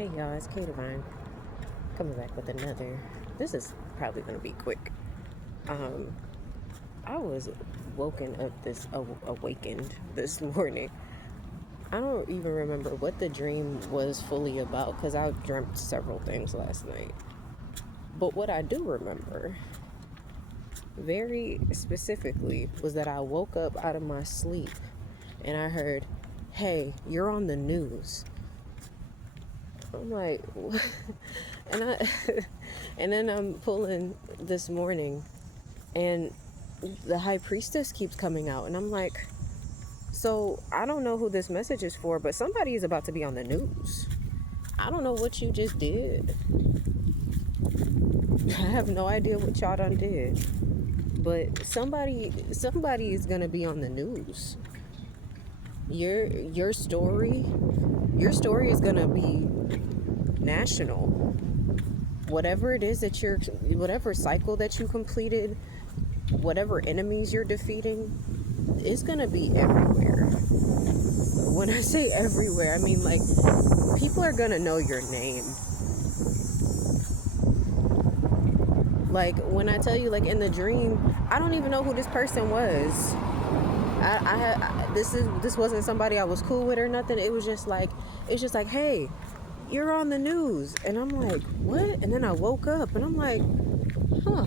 Hey y'all, it's K Divine coming back with another. This is probably gonna be quick. Um, I was awakened this morning. I don't even remember what the dream was fully about because I dreamt several things last night. But what I do remember very specifically was that I woke up out of my sleep and I heard, "Hey, you're on the news." I'm like, what? and I, and then I'm pulling this morning, and the high priestess keeps coming out, and I'm like, so I don't know who this message is for, but somebody is about to be on the news. I don't know what you just did. I have no idea what y'all done did, but somebody is gonna be on the news. Your story is gonna be national. Whatever it is that whatever cycle that you completed, whatever enemies you're defeating, is gonna be everywhere. When I say everywhere, I mean like people are gonna know your name. Like when I tell you, like in the dream, I don't even know who this person was. This wasn't somebody I was cool with or nothing. It's just like, hey, you're on the news. And I'm like, what? And then I woke up and I'm like, huh.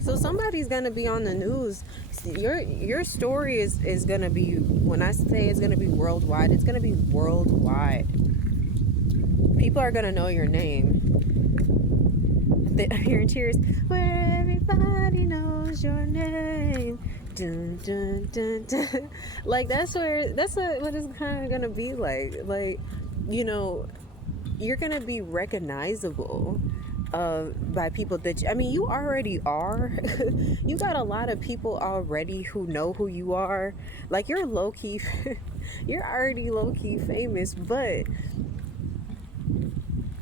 So somebody's gonna be on the news. Your story is gonna be, when I say it's gonna be worldwide, it's gonna be worldwide. People are gonna know your name. I'm hearing cheers. Where everybody knows your name. Dun, dun, dun, dun. Like that's what it's kind of gonna be like. Like, you know, you're gonna be recognizable by people that you already are. You got a lot of people already who know who you are. Like you're low-key you're already low-key famous, but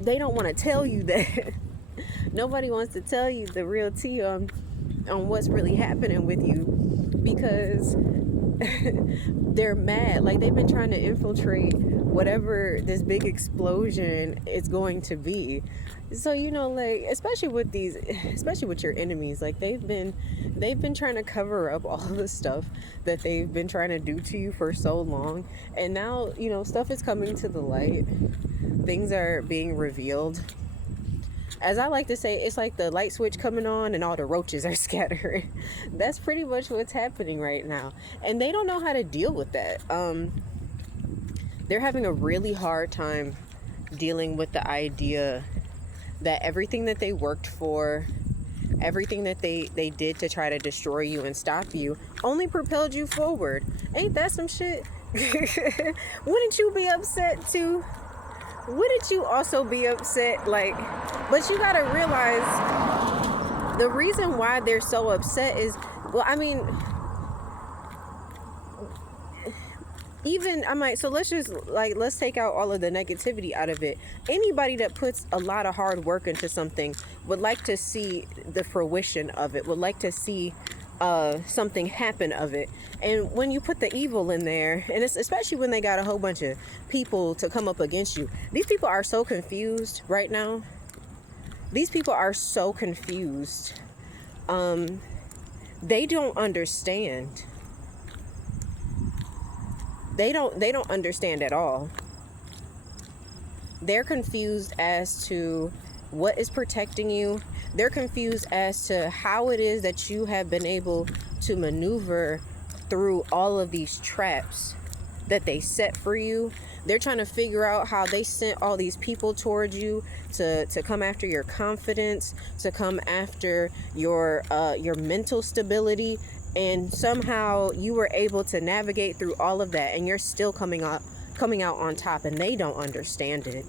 they don't want to tell you that. Nobody wants to tell you the real tea on what's really happening with you, because they're mad. Like they've been trying to infiltrate whatever this big explosion is going to be. So like especially with your enemies, like they've been trying to cover up all the stuff that they've been trying to do to you for so long, and now stuff is coming to the light. Things are being revealed. As I like to say, it's like the light switch coming on and all the roaches are scattering. That's pretty much what's happening right now. And they don't know how to deal with that. They're having a really hard time dealing with the idea that everything that they worked for, everything that they did to try to destroy you and stop you, only propelled you forward. Ain't that some shit? Wouldn't you be upset too? Wouldn't you also be upset? Like, but you gotta realize the reason why they're so upset is, so let's take out all of the negativity out of it. Anybody that puts a lot of hard work into something would like to see the fruition of it, would like to see something happen of it. And when you put the evil in there, and it's especially when they got a whole bunch of people to come up against you, these people are so confused right now. These people are so confused. They don't understand. They don't understand at all. They're confused as to what is protecting you. They're confused as to how it is that you have been able to maneuver through all of these traps that they set for you. They're trying to figure out how they sent all these people towards you to come after your confidence, to come after your mental stability, and somehow you were able to navigate through all of that, and you're still coming out on top, and they don't understand it.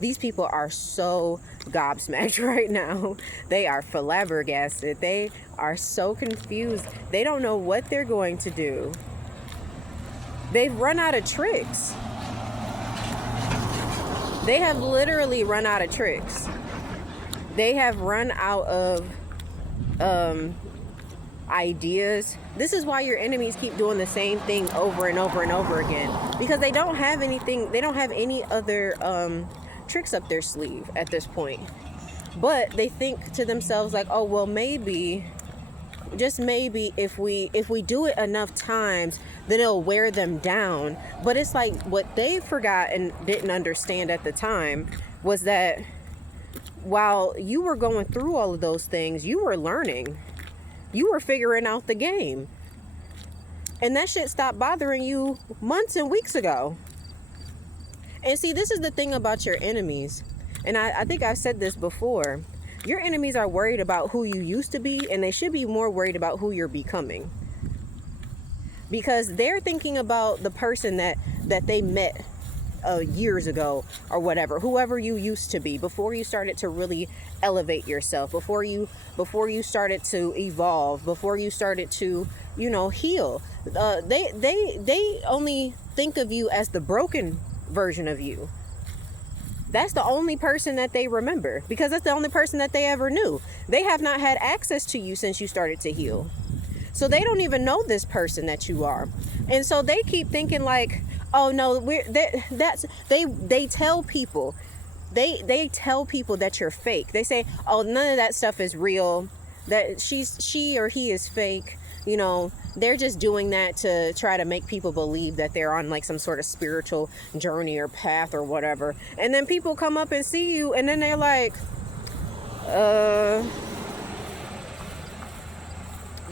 These people are so gobsmacked right now. They are flabbergasted. They are so confused. They don't know what they're going to do. They've run out of tricks. They have literally run out of tricks. They have run out of ideas. This is why your enemies keep doing the same thing over and over and over again, because they don't have anything, they don't have any other tricks up their sleeve at this point. But they think to themselves like, oh well, maybe, just maybe, if we do it enough times, then it'll wear them down. But it's like, what they forgot and didn't understand at the time was that while you were going through all of those things, you were learning, you were figuring out the game, and that shit stopped bothering you months and weeks ago. And see, this is the thing about your enemies, and I think I've said this before. Your enemies are worried about who you used to be, and they should be more worried about who you're becoming, because they're thinking about the person that they met years ago or whatever, whoever you used to be before you started to really elevate yourself, before you started to evolve, before you started to, you know, heal. They only think of you as the broken version of you. That's the only person that they remember, because that's the only person that they ever knew. They have not had access to you since you started to heal. So they don't even know this person that you are. And so they keep thinking like, oh no, they tell people, they tell people that you're fake. They say, oh, none of that stuff is real, that she or he is fake. You know, they're just doing that to try to make people believe that they're on like some sort of spiritual journey or path or whatever. And then people come up and see you, and then they're like,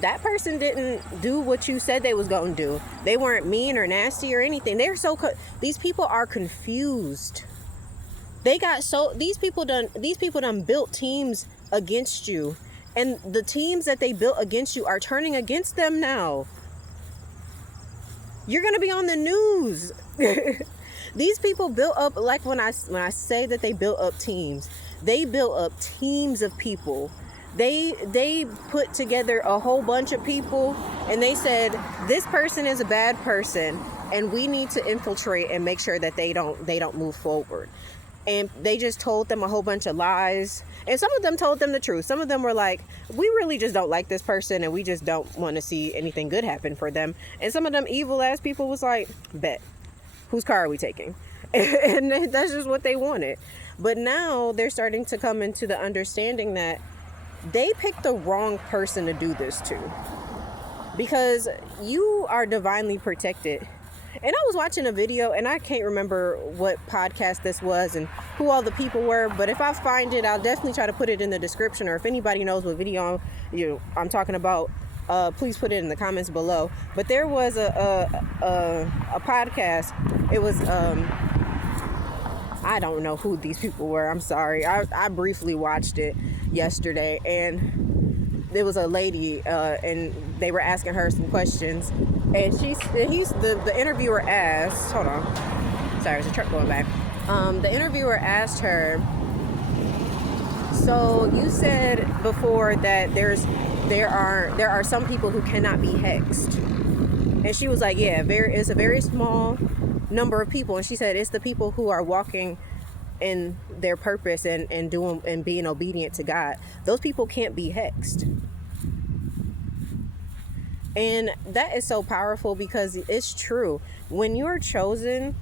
that person didn't do what you said they was gonna do. They weren't mean or nasty or anything. They're so these people are confused. These people done built teams against you, and the teams that they built against you are turning against them now. You're gonna be on the news. These people built up, like when I say that they built up teams, they built up teams of people. They put together a whole bunch of people, and they said, this person is a bad person, and we need to infiltrate and make sure that they don't move forward. And they just told them a whole bunch of lies. And some of them told them the truth. Some of them were like, we really just don't like this person, and we just don't want to see anything good happen for them. And some of them evil ass people was like, bet, whose car are we taking? And that's just what they wanted. But now they're starting to come into the understanding that they picked the wrong person to do this to, because you are divinely protected. And I was watching a video, and I can't remember what podcast this was and who all the people were, but if I find it, I'll definitely try to put it in the description, or if anybody knows what video I'm talking about, please put it in the comments below. But there was a podcast. It was I don't know who these people were. I'm sorry. I briefly watched it yesterday, and there was a lady, and they were asking her some questions, and the interviewer asked, hold on, sorry, there's a truck going by. The interviewer asked her, so you said before that there are some people who cannot be hexed, and she was like, yeah, it's a very small number of people. And she said it's the people who are walking in their purpose and doing and being obedient to God. Those people can't be hexed. And that is so powerful, because it's true. When you're chosen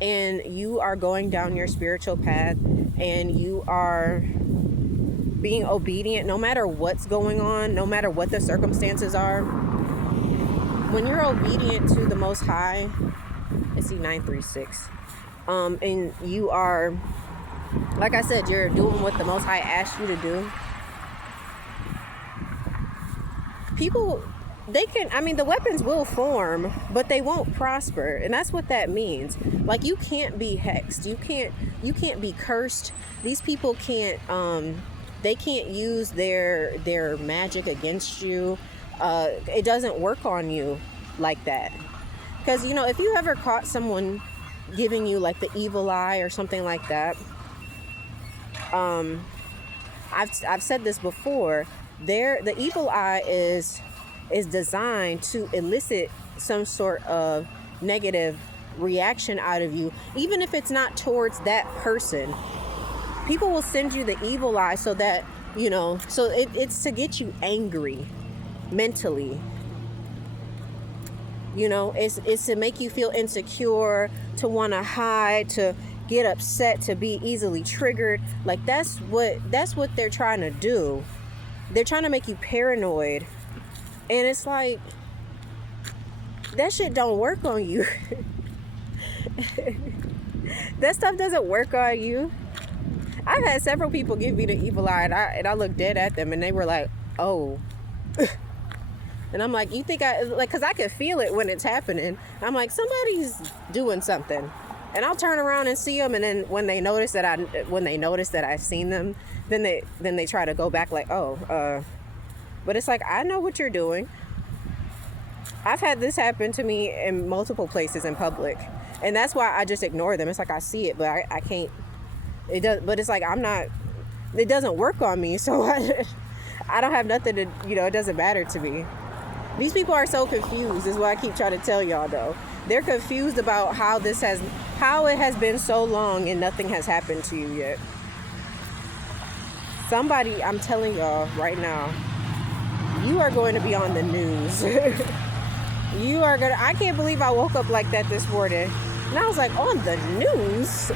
and you are going down your spiritual path and you are being obedient, no matter what's going on, no matter what the circumstances are, when you're obedient to the Most High, it's C936, and you are, like I said, you're doing what the Most High asked you to do. People, the weapons will form, but they won't prosper, and that's what that means. Like, you can't be hexed, you can't be cursed. These people can't, they can't use their magic against you. It doesn't work on you like that. Because, if you ever caught someone giving you like the evil eye or something like that, I've said this before, the evil eye is designed to elicit some sort of negative reaction out of you, even if it's not towards that person. People will send you the evil eye so that, so it's to get you angry. mentally. You know, it's to make you feel insecure, to want to hide, to get upset, to be easily triggered. Like that's what they're trying to do. They're trying to make you paranoid. And it's like, that shit don't work on you. That stuff doesn't work on you. I've had several people give me the evil eye, and I looked dead at them, and they were like, oh. And I'm like, you think because I can feel it when it's happening. I'm like, somebody's doing something. And I'll turn around and see them, and then when they notice that I've seen them, then they try to go back like, oh, but it's like, I know what you're doing. I've had this happen to me in multiple places in public, and that's why I just ignore them. It's like, I see it, but I can't. It does, but it's like, it doesn't work on me, so I don't have nothing to, it doesn't matter to me. These people are so confused, is what I keep trying to tell y'all, though. They're confused about how it has been so long and nothing has happened to you yet. Somebody, I'm telling y'all right now, you are going to be on the news. I can't believe I woke up like that this morning. And I was like, on the news?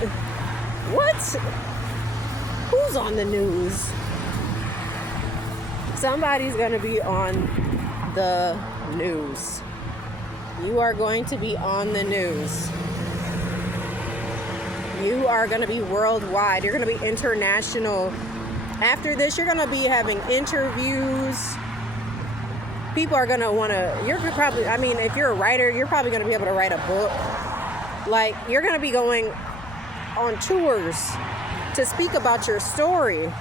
What? Who's on the news? Somebody's going to be on the news. You are going to be on the news. You are going to be worldwide. You're going to be international. After this, you're going to be having interviews. People are going to want to, if you're a writer, you're probably going to be able to write a book. Like, you're going to be going on tours to speak about your story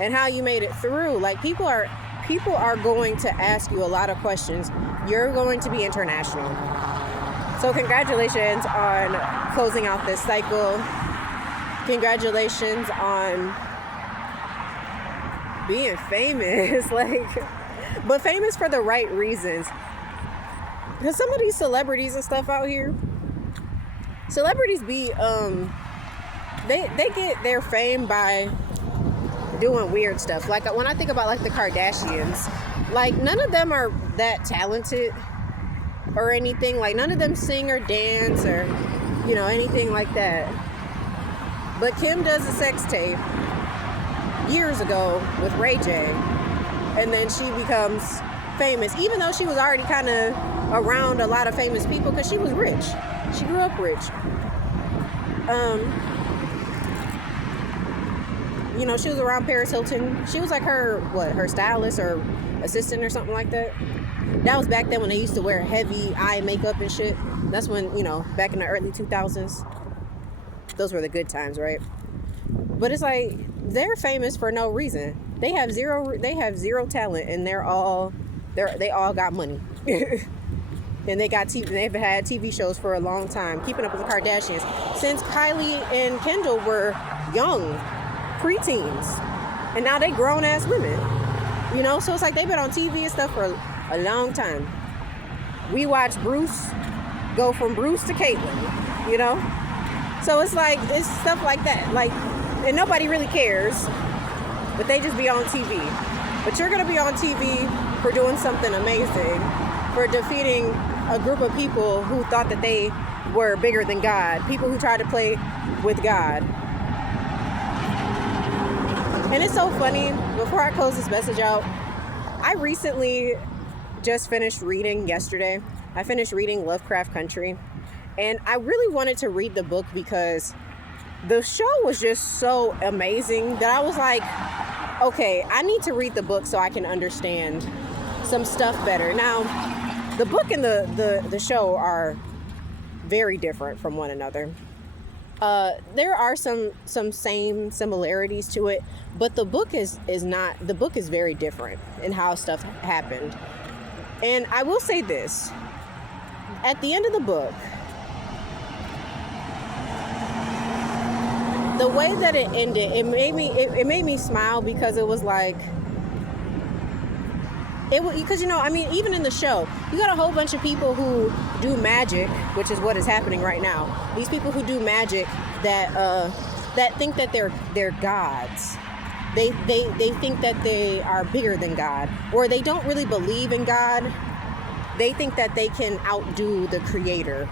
and how you made it through. Like, people are going to ask you a lot of questions. You're going to be international. So congratulations on closing out this cycle. Congratulations on being famous. But famous for the right reasons. Because some of these celebrities and stuff out here, celebrities be they get their fame by doing weird stuff. Like, when I think about like the Kardashians, like, none of them are that talented or anything. Like, none of them sing or dance or anything like that. But Kim does a sex tape years ago with Ray J, and then she becomes famous, even though she was already kind of around a lot of famous people because she was rich. She grew up rich. She was around Paris Hilton. She was like her stylist or assistant or something like that. That was back then when they used to wear heavy eye makeup and shit. That's when, back in the early 2000s. Those were the good times, right? But it's like, they're famous for no reason. They have zero talent, and they all got money. And they've had TV shows for a long time, keeping up with the Kardashians since Kylie and Kendall were young, preteens, and now they grown ass women. So it's like, they've been on TV and stuff for a long time. We watched Bruce go from Bruce to Caitlyn, So it's like, it's stuff like that. Like, and nobody really cares, but they just be on TV. But you're gonna be on TV for doing something amazing, for defeating a group of people who thought that they were bigger than God, people who tried to play with God. And it's so funny, before I close this message out, I recently just finished reading yesterday. I finished reading Lovecraft Country, and I really wanted to read the book because the show was just so amazing that I was like, okay, I need to read the book so I can understand some stuff better. Now, the book and the show are very different from one another. There are some same similarities to it, but the book is not. The book is very different in how stuff happened. And I will say this: at the end of the book, the way that it ended, it made me smile, because it was like, because even in the show, you got a whole bunch of people who do magic, which is what is happening right now. These people who do magic that think that they're gods, they think that they are bigger than God, or they don't really believe in God. They think that they can outdo the creator,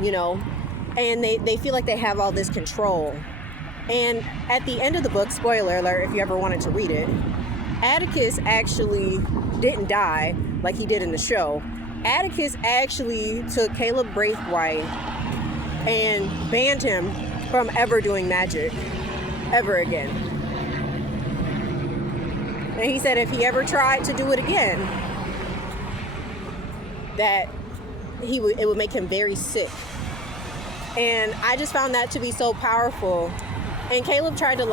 you know, and they feel like they have all this control. And at the end of the book, spoiler alert if you ever wanted to read it, Atticus actually didn't die like he did in the show. Atticus actually took Caleb Braithwaite and banned him from ever doing magic ever again. And he said if he ever tried to do it again, that it would make him very sick. And I just found that to be so powerful. And Caleb tried to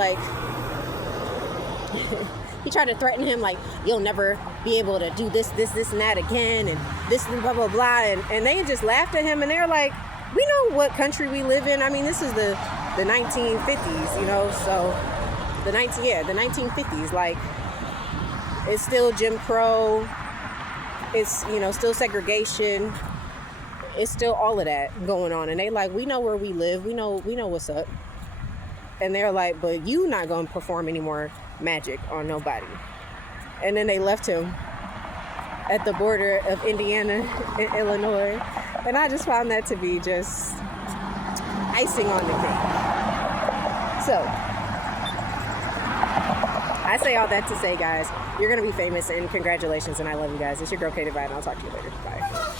he tried to threaten him like, you'll never be able to do this and that again, and this and blah blah blah, and they just laughed at him, and they're like, we know what country we live in. I mean, this is the 1950s, you know, so the 1950s, like, it's still Jim Crow, it's, you know, still segregation, it's still all of that going on. And they like, we know where we live, we know what's up. And they're like, but you not gonna perform any more magic on nobody. And then they left him at the border of Indiana and Illinois. And I just found that to be just icing on the cake. So I say all that to say, guys, you're gonna be famous, and congratulations, and I love you guys. It's your girl Kay Divine. I'll talk to you later. Bye.